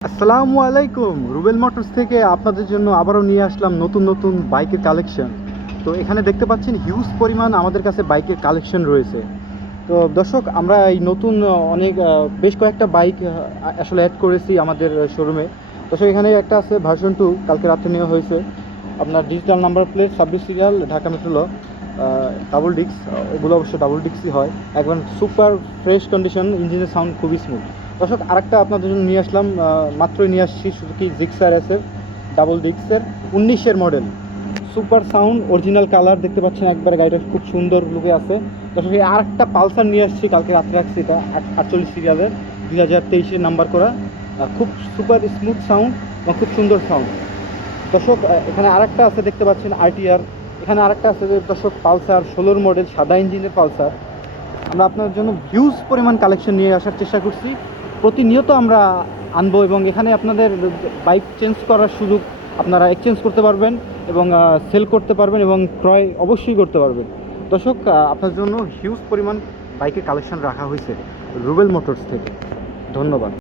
আসসালামু আলাইকুম। রুবেল মোটরস থেকে আপনাদের জন্য আবারও নিয়ে আসলাম নতুন নতুন বাইকের কালেকশন। তো এখানে দেখতে পাচ্ছেন হিউজ পরিমাণ আমাদের কাছে বাইকের কালেকশন রয়েছে। তো দর্শক, আমরা এই নতুন অনেক বেশ কয়েকটা বাইক আসলে অ্যাড করেছি আমাদের শোরুমে। দর্শক, এখানে একটা আছে ভার্সন 2, কালকে রাত্রে নেওয়া হয়েছে। আপনার digital number plate, 26 serial, Dhaka মেট্রোল, ডাবল ডিস্ক। এগুলো অবশ্য ডাবল ডিস্কই হয়। একবার সুপার ফ্রেশ কন্ডিশন, ইঞ্জিনের সাউন্ড খুবই স্মুথ। দর্শক, আরেকটা আপনাদের জন্য নিয়ে আসলাম, মাত্রই নিয়ে আসছি, সুজুকি জিক্সার এসএফ ডাবল ডিস্কের 19-এর model. Super sound, original colour দেখতে পাচ্ছেন, একবারে গাড়িটা খুব সুন্দর লুকে আছে। দর্শক, এই আরেকটা পালসার নিয়ে আসছি, কালকে রাত্রে রাখছি। এটা 48 সিরিয়ালের, 2023-এর নাম্বার করা। খুব সুপার স্মুথ সাউন্ড এবং খুব সুন্দর সাউন্ড। দর্শক, এখানে আরেকটা আছে দেখতে পাচ্ছেন আরটিআর। এখানে আরেকটা আছে দর্শক, পালসার 16 মডেল, সাদা ইঞ্জিনের পালসার। আমরা আপনার জন্য হিউজ পরিমাণ কালেকশন নিয়ে আসার চেষ্টা করছি। প্রতিনিয়ত আমরা আনবো এবং এখানে আপনাদের বাইক চেঞ্জ করার সুযোগ, আপনারা এক্সচেঞ্জ করতে পারবেন এবং সেল করতে পারবেন এবং ক্রয় অবশ্যই করতে পারবেন। দর্শক, আপনার জন্য হিউজ পরিমাণ বাইকের কালেকশন রাখা হয়েছে রুবেল মোটরস থেকে। ধন্যবাদ।